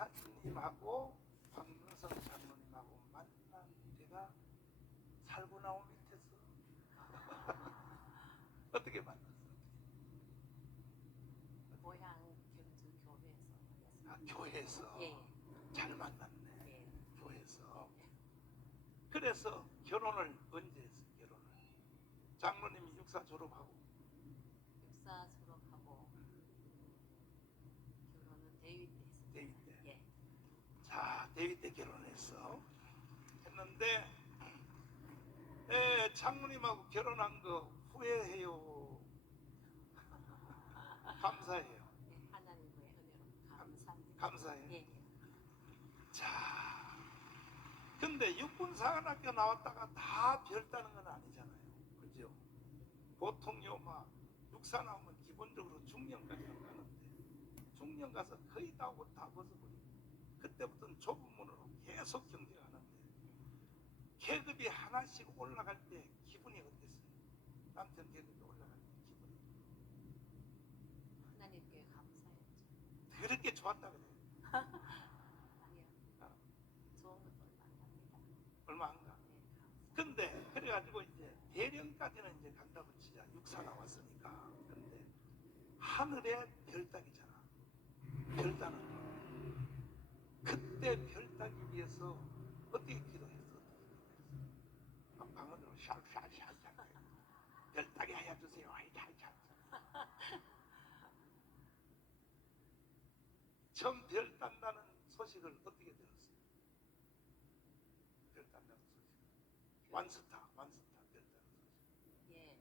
권사님하고 황문성 장로님하고 만난 때가 살고 나온 밑에서 어떻게 만났어? 모양 경주 교회에서 만났습니다. 아, 교회에서. 예. 잘 만났네. 예. 교회에서. 예. 그래서 결혼을 언제 했어? 결혼을 장로님이 육사 졸업하고 육사 졸업하고 결혼은 대위 때 했습니다. 대위 때. 예. 자, 대위 때 결혼했어. 했는데 장로님하고 결혼한 거 후회해요? 감사해요? 예. 하나님의 은혜로 감사합니다. 감사해요? 예. 자, 근데 육군사관학교 나왔다가 다 별다는 건 아니잖아요. 그죠? 보통요, 막 육사 나오면 기본적으로 중년까지 가는데 중년 가서 거의 다 옷 다 벗어버리고 그때부터는 좁은 문으로 계속 경쟁하는데 계급이 하나씩 올라갈 때 기분이 어땠어요? 남편 계급이 올라갈 때 기분이 하나님께 감사했죠. 그렇게 좋았다 그래요? 아니요. 좋은 것도 얼마 안 갑니다. 얼마 안 가. 예. 감사. 근데 그래가지고 이제 대령까지는 이제 간다고 치자. 육사 나왔으니까. 근데 하늘에 별 따기잖아. 별 따는 거. 그때 별 따기 위해서 어떻게 기도했어? 막 방언으로 샤샤샤샤 별 따게 하여주세요. 하이차이차. 처음 별 딴다는 소식을 어떻게 들었어요? 별 딴다는 소식. 완스타 별 따는 소식. 예.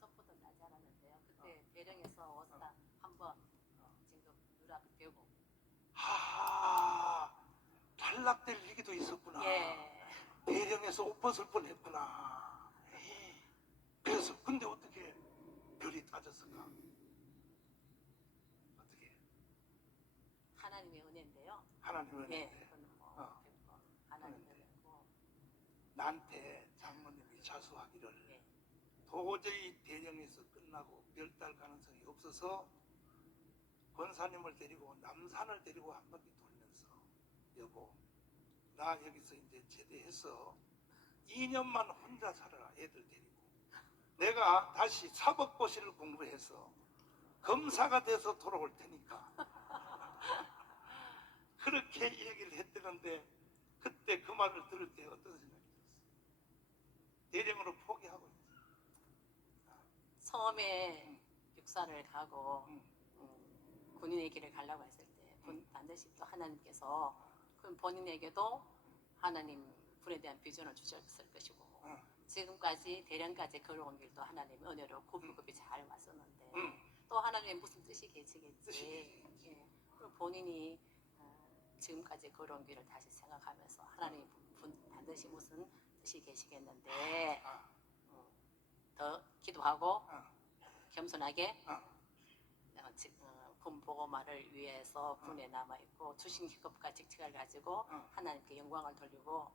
저보다 나지 않았는데요. 그때 대령에서 어스타 한번 지금 누락되고. 하하, 탈락될 위기도 있었구나. 예. 대령에서 옷 벗을 뻔했구나. 그래서 근데 어떻게 별이 따졌을까? 어떻게? 하나님의 은혜인데요. 하나님은 예. 네. 그건 뭐 어. 하나님의 은혜고. 나한테 장로님이 자수하기를 예. 도저히 대령에서 끝나고 별 딸 가능성이 없어서 권사님을 데리고 남산을 데리고 한 바퀴 돌면서 여보, 나 여기서 이제 제대해서 2년만 혼자 살아라. 애들 데리고 내가 다시 사법고시를 공부해서 검사가 돼서 돌아올 테니까 그렇게 얘기를 했다는데 그때 그 말을 들을 때 어떤 생각이 들었어요? 대령으로 포기하고 있어요. 처음에 육사를 가고 군인의 길을 가려고 했을 때 반드시 또 하나님께서 그럼 본인에게도 하나님 군에 대한 비전을 주셨을 것이고 지금까지 대령까지 걸어온 길도 하나님의 은혜로 굽이굽이 잘 왔었는데 또 하나님의 무슨 뜻이 계시겠지. 예. 그리고 본인이 지금까지 걸어온 길을 다시 생각하면서 하나님 반드시 무슨 뜻이 계시겠는데 더 기도하고 겸손하게 군 보고마를 위해서 군에 남아있고 주신 기급과 직책을 가지고 하나님께 영광을 돌리고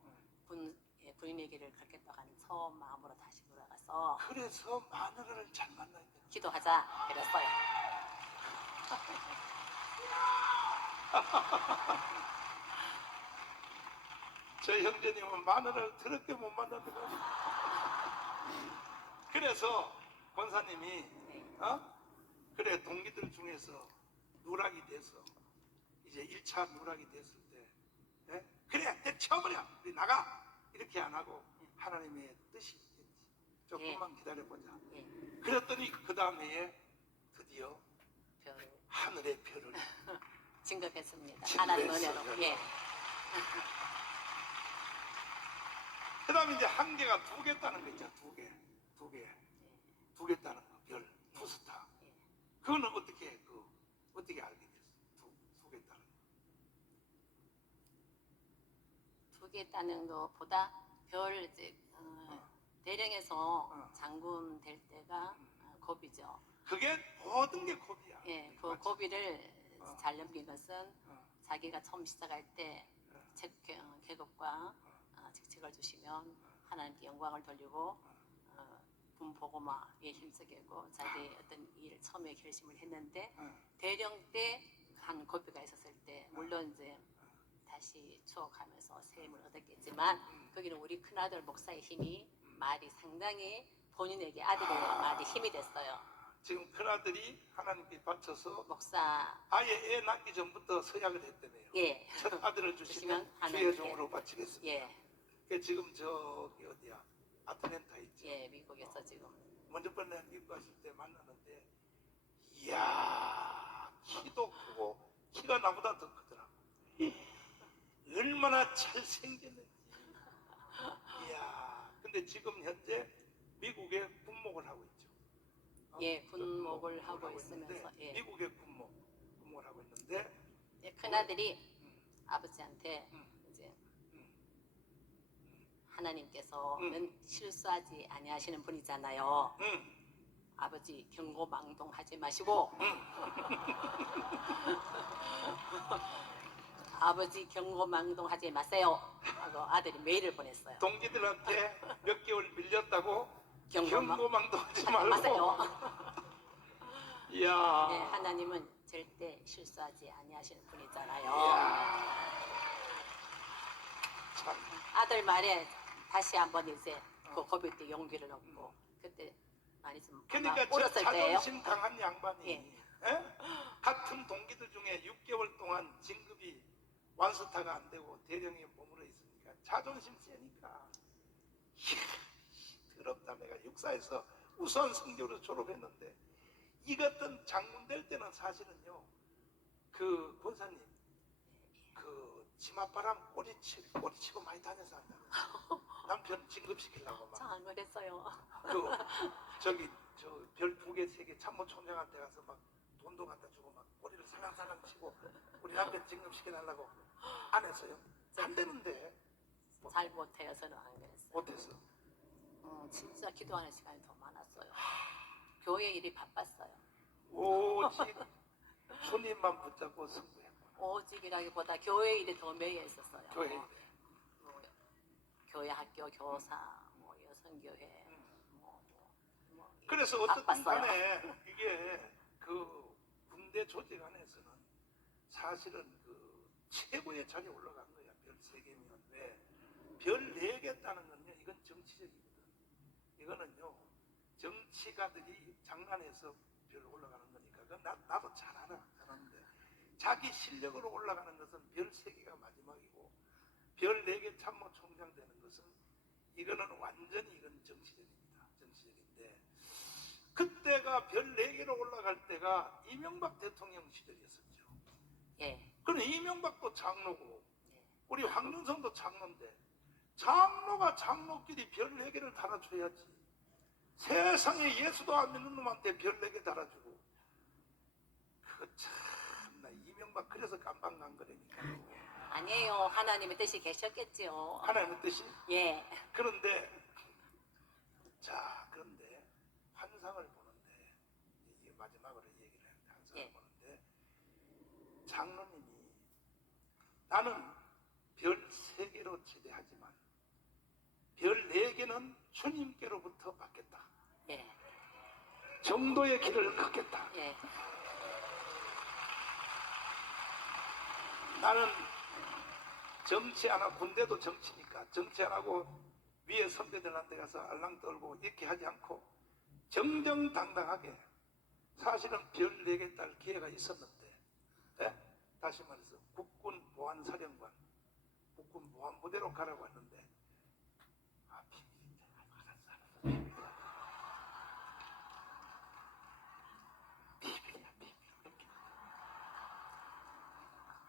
군인의 길을 걷겠다고 하는 처음 마음으로 다시 돌아가서 그래서 마누라를 잘 만나야 돼. 기도하자 그랬어요. 저 형제님은 마누라를 더럽게 못 만났더라고요. 그래서 권사님이 그래 동기들 중에서 누락이 돼서 이제 1차 누락이 됐을 때 그래 때려쳐버려 우리 나가 이렇게 안 하고 하나님의 뜻이 있겠지. 조금만 기다려보자. 그랬더니 그 다음에 드디어 하늘의 별을 진급했습니다. 하나님 은혜로. 예. 그 다음에 이제 한 개가 두 개 따는 거 있죠. 두 개 따는 거. 별, 투스타. 그거는 어떻게 알게 됐어? 두 개 따는 거. 두 개 따는 것보다 별 이제 대령에서 장군 될 때가 고비죠. 그게 모든 게 고비야. 예, 그 고비를 잘 넘긴 것은 자기가 처음 시작할 때 계급과 직책을 주시면 하나님께 영광을 돌리고 군복음화에 힘쓰겠고 자기 어떤 일을 처음에 결심을 했는데 응. 대령 때 한 고비가 있었을 때 물론 이제 다시 추억하면서 세임을 얻었겠지만 거기는 우리 큰아들 목사의 힘이 말이 상당히 본인에게 아들의 말이 힘이 됐어요. 지금 큰아들이 하나님께 바쳐서 목사 아예 애 낳기 전부터 서약을 했다며요. 예. 첫 아들을 주시면 주시면 주의 하나님께. 종으로 바치겠습니다. 예. 그 지금 저기 어디야 아틀랜타 있죠. 예, 미국에서 지금 먼저 번에 미국 갔을 때 만났는데 이야 키도 크고 키가 나보다 더 크더라. 얼마나 잘생겼는지. 이야 근데 지금 현재 미국에 군목을 하고 있죠. 예, 군목을 군목을 하고 있는데, 있으면서 예. 미국의 군목을 하고 있는데 예, 큰아들이 아버지한테 이제 하나님께서는 실수하지 아니하시는 분이잖아요. 아버지 경고망동하지 마시고 아버지 경고망동하지 마세요 하고 아들이 메일을 보냈어요. 동기들한테 몇 개월 밀렸다고 경고망 경고망동하지 하지 말고. 마세요. 이야. 네, 하나님은 절대 실수하지 아니하시는 분이잖아요. 이야. 참. 아들 말에 다시 한번 이제 그 고비 때 용기를 얻고 그때 많이 좀 그러니까 저 울었을 때예요. 자존심 강한 양반이 예. 예? 같은 동기들 중에 6개월 동안 진급이 완스타가 안 되고 대령에 머물러 있으니까 자존심 세니까 이야, 더럽다. 내가 육사에서 우수한 성적으로 졸업했는데 이 같은 장군 될 때는 사실은요 그 권사님 그 치맛바람 꼬리치고 많이 다녀서 한다. 남편 진급시키려고 막 장관했어요. 그 저기 저 별 2개 3개 참모총장한테 가서 막 돈도 갖다 주고 막 꼬리를 살랑살랑 치고 우리 남편 진급시켜달라고 안 했어요. 안 되는데 잘 못해요. 저는 안 그랬어요. 못했어. 진짜 기도하는 시간이 더 많았어요. 교회 일이 바빴어요. 오직 손님만 붙잡고 승부했구나. 오직이라기보다 교회 일이 더 매여 있었어요. 교회. 뭐, 교회 학교 교사, 뭐 여성교회, 그래서 어쨌든 바빴어요. 간에 이게 그 군대 조직 안에서는 사실은 그 최고의 자리에 올라간 거야. 별 3개면. 왜? 별 4개 따는 건요 이건 정치적이거든. 이거는요 정치가들이 장난해서 별 올라가는 거니까 그건 나도 잘 알아. 잘하는데 자기 실력으로 올라가는 것은 별 3개가 마지막이고 별 4개 참모총장 되는 것은 이거는 완전히 이건 정치적입니다. 정치적인데 그때가 별 4개로 올라갈 때가 이명박 대통령 시절이었었죠. 예. 그럼 이명박도 장로고 예. 우리 황준성도 장로인데 장로가 장로끼리 별 4개를 달아줘야지. 세상에 예수도 안 믿는 놈한테 별 4개 달아주고 그거 참나 이명박 그래서 깜빵 간 거라니까. 아니에요. 하나님의 뜻이 계셨겠지요. 하나님의 뜻이. 예. 그런데 그런데 환상을 보는데 이게 마지막으로 얘기를 했는데 환상을 예. 보는데 장로님이 나는 별 3개로 제대하지만 별 4개는 주님께로부터 받겠다. 예. 정도의 길을 걷겠다. 예. 나는 정치 안 하고 군대도 정치니까 정치 안 하고 위에 선배들한테 가서 알랑 떨고 이렇게 하지 않고 정정당당하게 사실은 별 4개 딸 기회가 있었는데 다시 말해서 국군 보안사령관 국군 보안부대로 가라고 했는데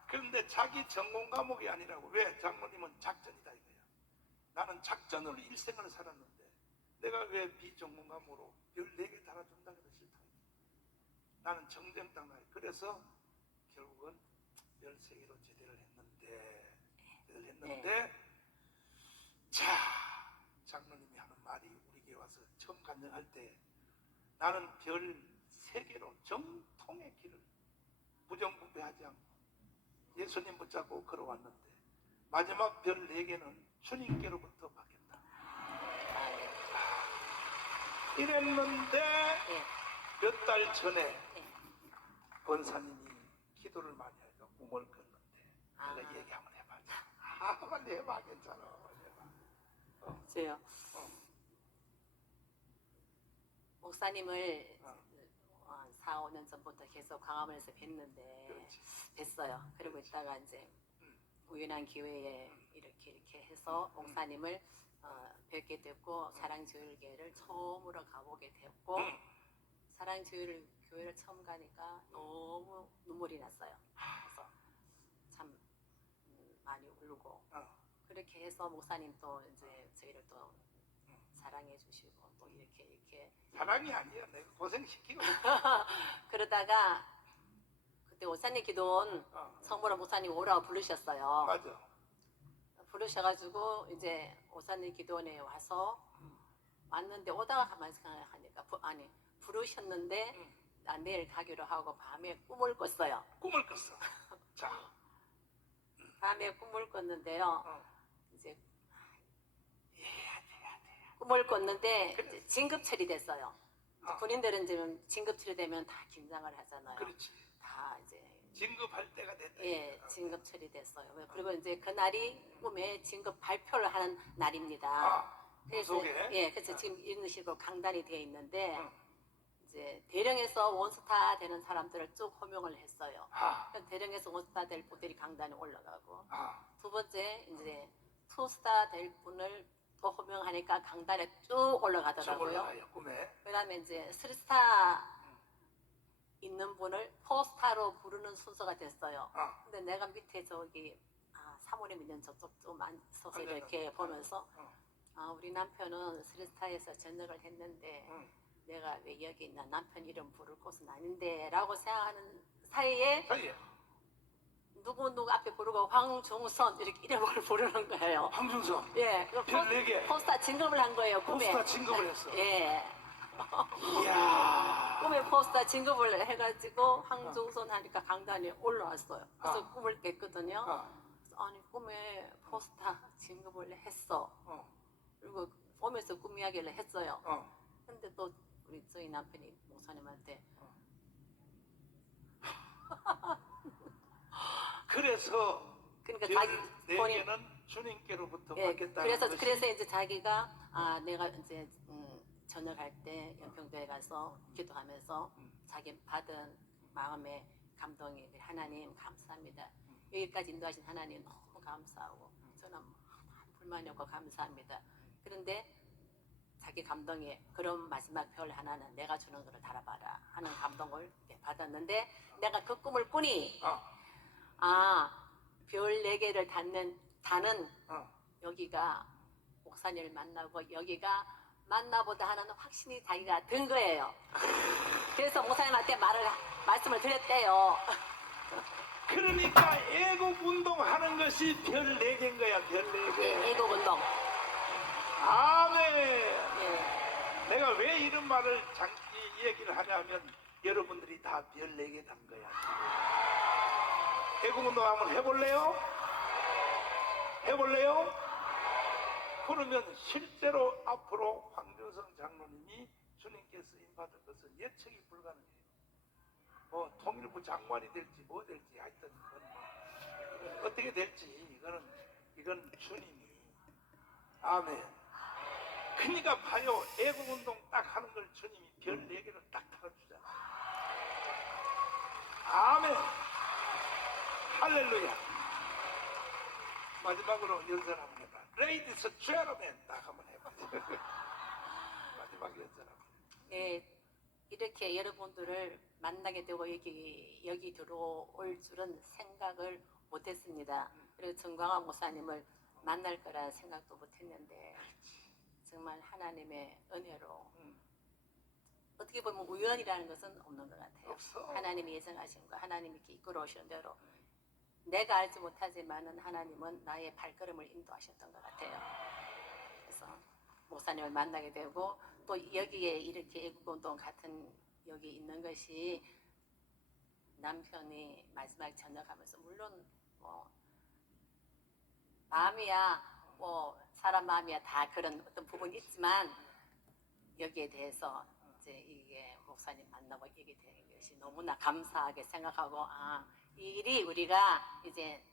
그런데 자기 전공 과목이 아니라고. 왜? 장모님은 작전이다 이거야. 나는 작전으로 일생을 살았는데 내가 왜 비전공 과목으로 별 4개 달아준다 해도 싫다. 나는 정정당당해. 그래서 결국은 별 3개로 제대를 했는데 자 장로님이 하는 말이 우리 교회 와서 처음 간증할 때 나는 별 3개로 정통의 길을 부정부패하지 않고 예수님 붙잡고 걸어왔는데 마지막 별 4개는 주님께로부터 받겠다. 이랬는데 예, 몇 달 전에 예. 권사님이 기도를 많이 하니까 꿈을 꿨는데 아. 내가 얘기 한번 해봐. 빨리 해봐. 괜찮아. 해봐. 저요. 어. 목사님을 어. 4, 5년 전부터 계속 광화문에서 뵀는데 그렇지. 뵀어요. 그리고 그렇지. 있다가 이제 음. 우연한 기회에 이렇게 해서 목사님을 뵙게 됐고 사랑주일교회를 처음으로 가보게 됐고 사랑주일교회를 처음 가니까 너무 눈물이 났어요. 그래서 참 많이 울고 어. 그렇게 해서 목사님 또 이제 저희를 또 사랑해 주시고 또 이렇게 사랑이 아니야. 내가 고생시키고. 그러다가 그때 오사님 기도원 어. 성모라 목사님 오라고 부르셨어요. 맞아. 부르셔가지고 이제 오사님 기도원에 와서 왔는데 오다가 가만히 생각하니까 부르셨는데 나 내일 가기로 하고 밤에 꿈을 꿨어요. 꿈을 꿨어. 자. 밤에 꿈을 꿨는데요. 어. 이제 해야 돼. 꿈을 꿨는데 그래. 이제 진급 처리됐어요. 어. 군인들은 지금 진급 처리되면 다 긴장을 하잖아요. 그렇지. 다 이제 진급할 때가 됐다. 예, 진급 처리됐어요. 그리고 이제 그날이 꿈에 진급 발표를 하는 날입니다. 아, 그래서 속에? 예, 그래서 지금 이런 식으로 강단이 되어 있는데 응. 이제 대령에서 원스타 되는 사람들을 쭉 호명을 했어요. 아, 대령에서 원스타 될 분들이 강단에 올라가고 아, 두 번째 이제 투스타 될 분을 또 호명하니까 강단에 쭉 올라가더라고요. 올라가요 꿈에. 그다음에 이제 쓰리스타 있는 분을 포스타로 부르는 순서가 됐어요. 아, 근데 내가 밑에 저기 사모님 있는 저쪽 좀 서서 이렇게 보면서 우리 남편은 쓰리스타에서 전역을 했는데 응. 내가 왜 여기 있나 남편 이름 부를 곳은 아닌데 라고 생각하는 사이에 사이에 누구 앞에 부르고 황중선 이렇게 이름을 부르는 거예요. 황준성 예, 별 4개. 포스타 진급을 한 거예요. 꿈에. 포스타 진급을 했어. 예. 이야. 꿈에 포스타 진급을 해가지고 황중선 하니까 강단에 올라왔어요. 그래서 아. 꿈을 깼거든요. 아, 그래서 아니 꿈에 포스타 진급을 했어. 어, 그리고 꿈에서 꿈 이야기를 했어요. 어. 근데 또 우리 저희 남편이 목사님한테 그래서 그러니까 별 자기 네 본인 개는 주님께로부터 예, 받겠다는 것이. 그래서 이제 자기가 내가 이제 전역할 때 연평도에 가서 기도하면서 자기 받은 마음의 감동이 하나님 감사합니다. 여기까지 인도하신 하나님 너무 감사하고 저는 불만이 없고 감사합니다. 그런데 자기 감동에 그런 마지막 별 하나는 내가 주는 거를 달아봐라 하는 감동을 받았는데 내가 그 꿈을 꾸니 별 4개를 다는 여기가 목사님을 만나고 여기가 만나보다 하는 확신이 자기가 든 거예요. 그래서 목사님한테 말씀을 드렸대요. 그러니까 애국 운동하는 것이 별 4개인 거야. 별 4개. 애국운동. 아멘. 예. 내가 왜 이런 말을 이 얘기를 하냐면 여러분들이 다 별 4개 단 거야. 애국운동 한번 해볼래요? 해볼래요? 그러면 실제로 앞으로 황준성 장로님이 주님께 쓰임받을 것은 예측이 불가능해요. 뭐 통일부 장관이 될지 뭐 될지 하여튼 그건 뭐 어떻게 될지 이건 주님이. 아멘. 그러니까 봐요. 애국운동 딱 하는 걸 주님이 별 4개를 딱 달아주잖아. 아멘. 할렐루야. 마지막으로 연설 한번 해봐. Ladies and gentlemen 딱 한번 해봐. 마지막 연설 한번. 예, 이렇게 여러분들을 만나게 되고 여기 들어올 줄은 생각을 못했습니다. 그리고 정광환 목사님을 만날 거라는 생각도 못했는데 정말 하나님의 은혜로 어떻게 보면 우연이라는 것은 없는 것 같아요. 없어. 하나님이 예정하신 거, 하나님이 이렇게 이끌어오시는 대로 내가 알지 못하지만은 하나님은 나의 발걸음을 인도하셨던 것 같아요. 그래서 목사님을 만나게 되고 또 여기에 이렇게 애국운동 같은 여기 있는 것이 남편이 마지막 전역하면서 물론 뭐 마음이야 뭐 사람 마음이야 다 그런 어떤 부분이 있지만 여기에 대해서 이제 이게 목사님 만나고 얘기 된 것이 너무나 감사하게 생각하고 이 일이 우리가 이제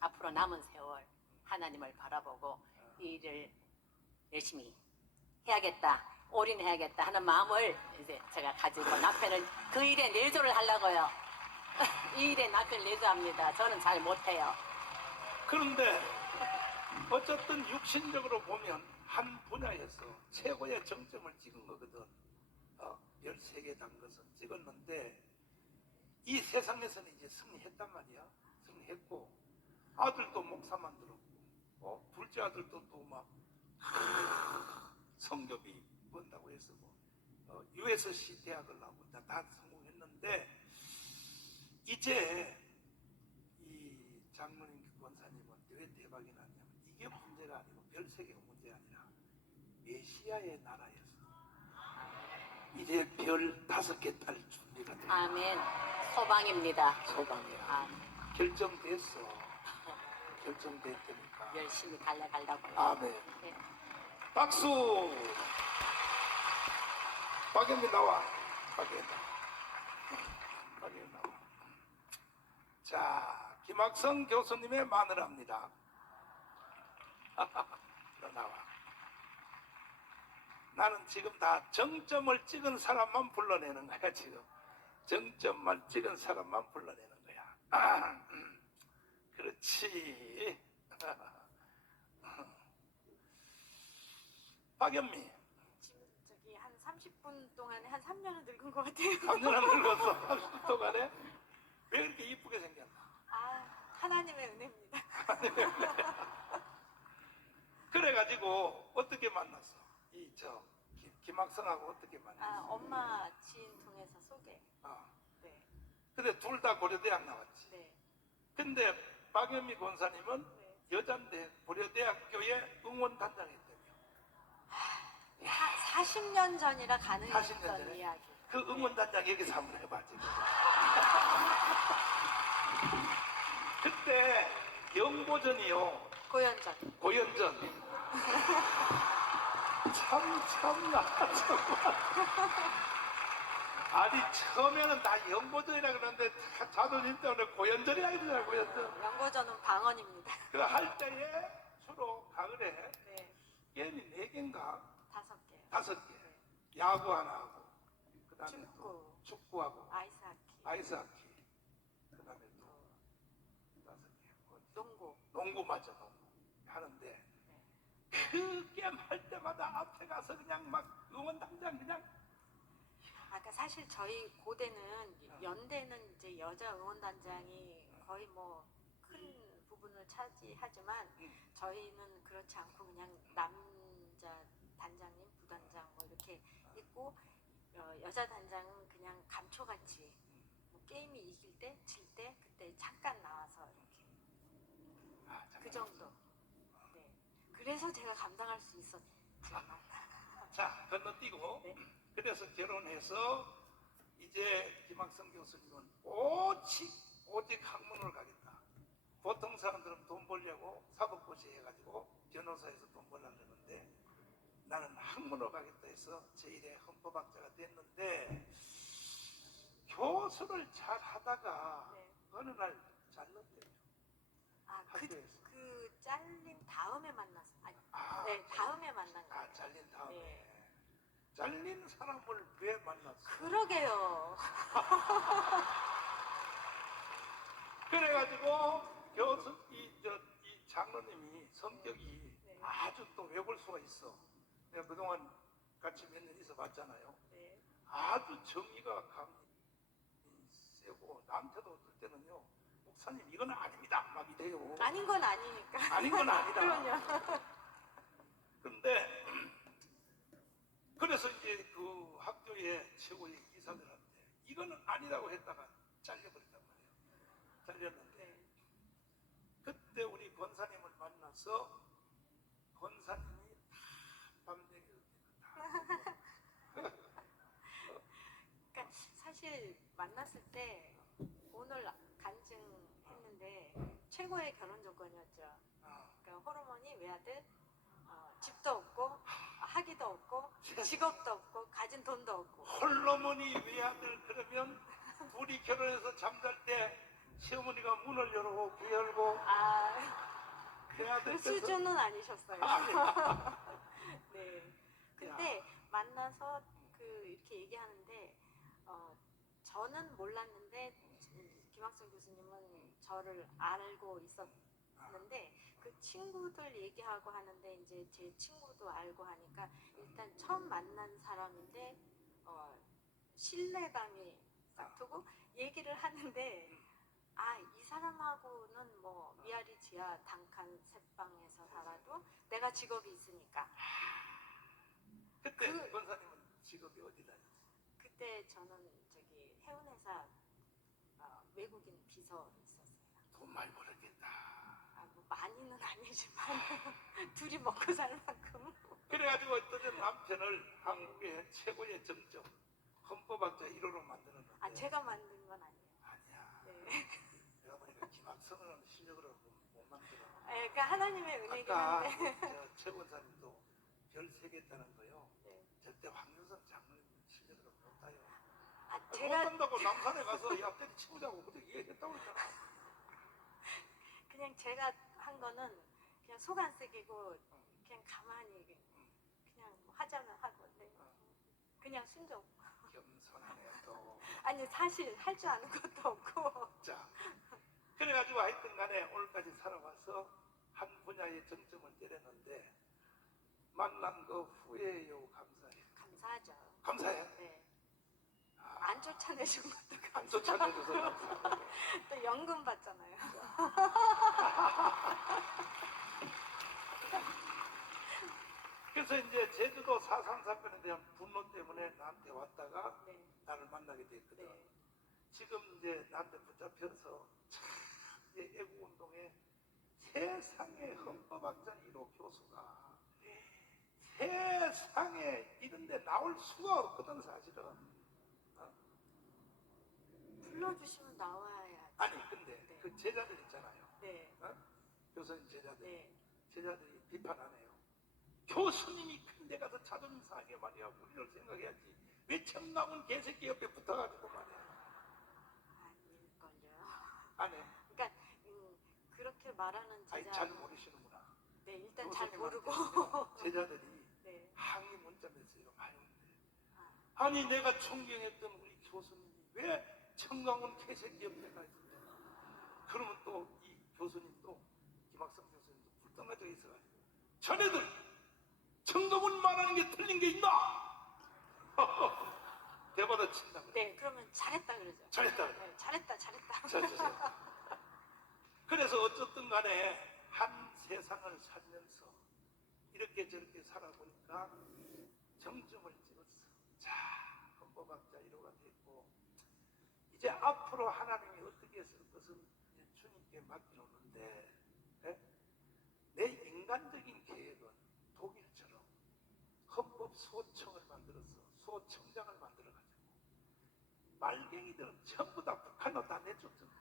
앞으로 남은 세월 하나님을 바라보고 이 일을 열심히 해야겠다, 올인해야겠다 하는 마음을 이제 제가 가지고 남편을 그 일에 내조를 하려고요. 이 일에 남편을 내조합니다. 저는 잘 못해요. 그런데 어쨌든 육신적으로 보면 한 분야에서 최고의 정점을 찍은 거거든. 13개 단 것은 찍었는데 이 세상에서는 이제 승리했단 말이야. 승리했고 아들도 목사 만들었고 둘째 아들도 또 막 성교비 번다고 해서 USC 대학을 나오고 다 성공했는데 이제 이 장로님 권사님은 왜 대박이 났냐면 이게 문제가 아니고 별세계가 문제가 아니라 메시아의 나라에서 이제 별 5개 딸 준비가 됐다. 아멘. 소방입니다. 소방이야. 결정됐어. 결정됐다니까. 열심히 달려가려고요. 아멘. 네. 박수. 박연미 나와. 박연미 나와. 자, 김학성 교수님의 마누라입니다. 너 나와. 나는 지금 다 정점을 찍은 사람만 불러내는 거야. 지금 정점만 찍은 사람만 불러내는 거야. 그렇지. 박연미 지금 저기 한 30분 동안에 한 3년은 늙은 것 같아요. 3년을 늙었어. 30분 동안에 왜 이렇게 이쁘게 생겼나? 하나님의 은혜입니다. 그래가지고 어떻게 만났어? 김학성하고 어떻게 만났어? 엄마 지인 통해서 소개. 네. 근데 둘 다 고려대학 나왔지. 네. 근데 박연미 권사님은 네. 여잔데 고려대학교에 응원단장했대요. 40년 전이라 40년 가능했던 전에? 이야기. 그 응원단장 여기서 한번 해봐 지금. 그때 영보전이요. 고연전. 고연전. 참나 정말. 아니 처음에는 다 영보전이라 그러는데 자존심 때문에 고연전이라 그러잖아. 고연전. 연고전은 방언입니다. 그 할 때에 주로 가을에 네. 게임이 4개인가 5개. 5개. 야구 하나 하고 그다음에 축구. 또 축구하고 아이스하키. 아이스하키 그다음에 또 5개. 농구. 농구 맞아. 농구 하는데 그 게임 할 때마다 앞에 가서 그냥 막 응원단장 그냥 아까 사실 저희 고대는 연대는 이제 여자 응원단장이 거의 뭐 큰 부분을 차지하지만 저희는 그렇지 않고 그냥 남자 단장님, 부단장 뭐 이렇게 있고 여자 단장은 그냥 감초같이 뭐 게임이 이길 때, 질 때 그때 잠깐 나와서 이렇게 그 정도. 네. 그래서 제가 감당할 수 있었지. 자 건너뛰고 네. 그래서 결혼해서 이제 김학성 교수님은 오직 학문을 가겠다. 보통 사람들은 돈 벌려고 사법고시 해가지고 변호사에서 돈 벌려고 그러는데 나는 학문을 가겠다 해서 제1회 헌법학자가 됐는데 교수를 잘 하다가 네. 어느 날 잘렸대요. 그 잘린 다음에 만났어요. 네, 다음에 만난 거예요. 잘린 다음에. 네. 잘린 사람을 왜 만났어? 그러게요. 그래가지고 이 장로님이 성격이 네. 아주 또 외볼 수가 있어. 내가 그동안 같이 몇 년 있어 봤잖아요. 네. 아주 정의가 강이 세고 나한테도 어떨 때는요. 목사님 이건 아닙니다. 막 이래요. 아닌 건 아니니까. 아닌 건 아니다. 그럼요. 근데 그래서 이제 그 학교의 최고의 기사들한테 이거는 아니라고 했다가 잘려버렸단 말이에요. 잘렸는데 그때 우리 권사님을 만나서 권사님이 밤새기 그러니까 사실 만났을 때 오늘 간증했는데 최고의 결혼 조건이었죠. 그러니까 호르몬이 외아들, 집도 없고 학위도 없고 직업도 없고 가진 돈도 없고. 홀로머니 외아들 그러면 둘이 결혼해서 잠잘 때 시어머니가 문을 열고 귀 열고 아, 외아들 그 수준은 아니셨어요. 네. 근데 만나서 그 이렇게 얘기하는데 저는 몰랐는데 김학성 교수님은 저를 알고 있었는데 그 친구들 얘기하고 하는데 이제 제 친구도 알고 하니까 일단 처음 만난 사람인데 신뢰감이 싹 두고 얘기를 하는데 이 사람하고는 뭐 미아리 지하 단칸 새방에서 살아도 내가 직업이 있으니까. 그때 권사님은 직업이 어디 다녔어요? 그때 저는 저기 해운회사 외국인 비서 있었어요. 돈 많이 벌었겠다. 뭐 많이는 아니지만 둘이 먹고 살 만큼. 그래가지고 어떤 남편을 한국의 최고의 정점 헌법학자 1호로 만들었는데 제가 만든 건 아니에요. 아니야. 네. 내가 보니까 김학성은 실력으로 못 만들어. 그러니까 하나님의 은혜긴 아까 한데. 최 권사님도 별 3개 있다는 거요. 네. 절대 황윤선 장로님 실력으로 못해요. 제가 못한다고 남산에 가서 야 때리 치우자고 그때 얘기했다고 했잖아. 그냥 제가 한 거는 그냥 속 안 쓰기고 그냥 가만히 그냥 뭐 하자면 하고 그냥 순종. 겸손하네요 또. 아니 사실 할 줄 아는 것도 없고. 자, 그래가지고 하여튼 간에 오늘까지 살아와서 한 분야의 정점을 때렸는데 만난 거 후회해요 감사해요? 감사하죠. 감사해? 네. 안 쫓아내준 것도 안 감사하고 쫓아내줘서 감사해요. 또 연금 받잖아요. 그래서 이제 제주도 4.3사건에 대한 분노 때문에 나한테 왔다가 네. 나를 만나게 됐거든. 네. 지금 이제 나한테 붙잡혀서 참 이제 애국운동에 세상에 헌법학자 1호 교수가 세상에 이런데 나올 수가 없거든 사실은. 불러주시면 나와야지. 아니 근데 네. 그 제자들 있잖아요. 네. 교수님 제자들. 네. 제자들이 비판하네요. 교수님이 큰데 가서 자존심 상하게 말이야. 우리를 생각해야지. 왜 청나온 개새끼 옆에 붙어가지고 말이야. 아닐걸요. 안 해. 그러니까 그렇게 말하는 아니 제자. 잘 모르시는구나. 네, 일단 잘 모르고. 제자들이 네. 항의 문자 메시지로 많이 오는데 아, 아니 내가 존경했던 우리 교수님이 왜 청강원 개새끼 옆에 가 있는데 그러면 또 이 교수님도 김학성 교수님도 불덩어져 있어가지고 자네들 청강원 말하는 게 틀린 게 있나? 대받아 친다 그래. 네, 그러면 잘했다 그러죠. 잘했다 그래. 네, 잘했다. 자. 그래서 어쨌든 간에 한 세상을 살면서 이렇게 저렇게 살아보니까 정점을 찍었어. 자, 헌법학자 1호가 됐고 이제 앞으로 하나님이 어떻게 쓸 것은 이제 주님께 맡겨놓는데 내 인간적인 계획은 독일처럼 헌법 소청을 만들어서 소청장을 만들어가지고 말갱이들은 전부 다 북한으로 다 내줬잖아.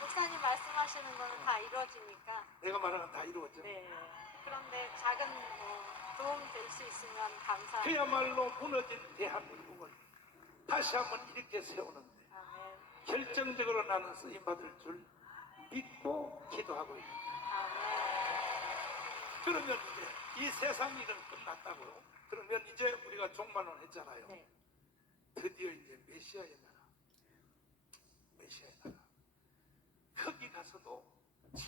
목사님 말씀하시는 거는 다 이루어지니까. 내가 말하는 건 다 이루어져. 네. 그런데 작은 도움 될 수 있으면 감사합니다. 그야말로 무너진 대한민국을 다시 한번 이렇게 세우는데 아멘. 결정적으로 나는 쓰임받을 줄 믿고 기도하고 있습니다. 아멘. 그러면 이제 이 세상 일은 끝났다고요. 그러면 이제 우리가 종말론 했잖아요. 네. 드디어 이제 메시아의 나라. 거기 가서도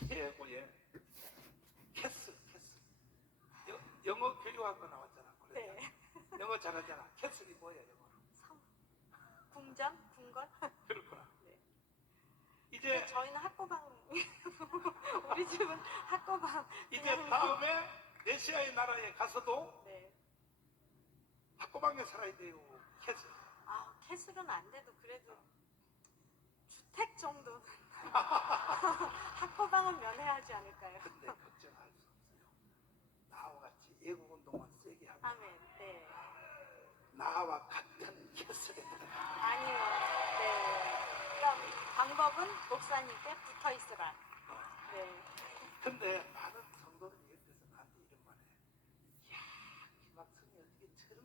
최고의 캐슬. 영어 교육학과 나왔잖아. 네. 영어 잘하잖아. 캐슬이 뭐야 영어로? 궁전? 그렇구나. 네. 이제 저희는 학고방 우리 집은 학고방. 이제 다음에 메시아의 나라에 가서도 네. 학고방에 살아야 돼요. 캐슬. 캐슬은 안 돼도 그래도 주택 정도는 학고방은 면해야지 않을까요? 근데 걱정할 수 없어요. 나와 같이 애국운동만 세게 하고 아멘. 네. 나와 같은 캐슬에 들어가. 아니요. 네. 그럼 방법은 목사님께 붙어 있으라. 네. 근데 많은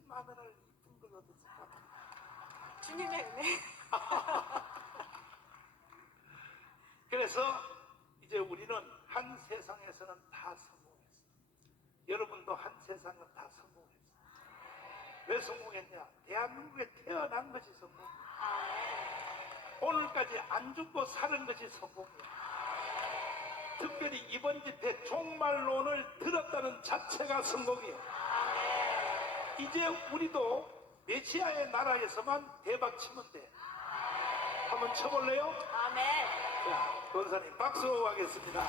마누라를 이쁜 걸 얻었을까? 주님의 은혜. 그래서 이제 우리는 한 세상에서는 다 성공했어. 여러분도 한 세상은 다 성공했어. 왜 성공했냐? 대한민국에 태어난 것이 성공이야. 오늘까지 안 죽고 사는 것이 성공이야. 특별히 이번 집회 종말론을 들었다는 자체가 성공이야. 이제 우리도 메시아의 나라에서만 대박 치면 돼. 한번 쳐볼래요? 아멘. 자, 권사님 박수 하겠습니다.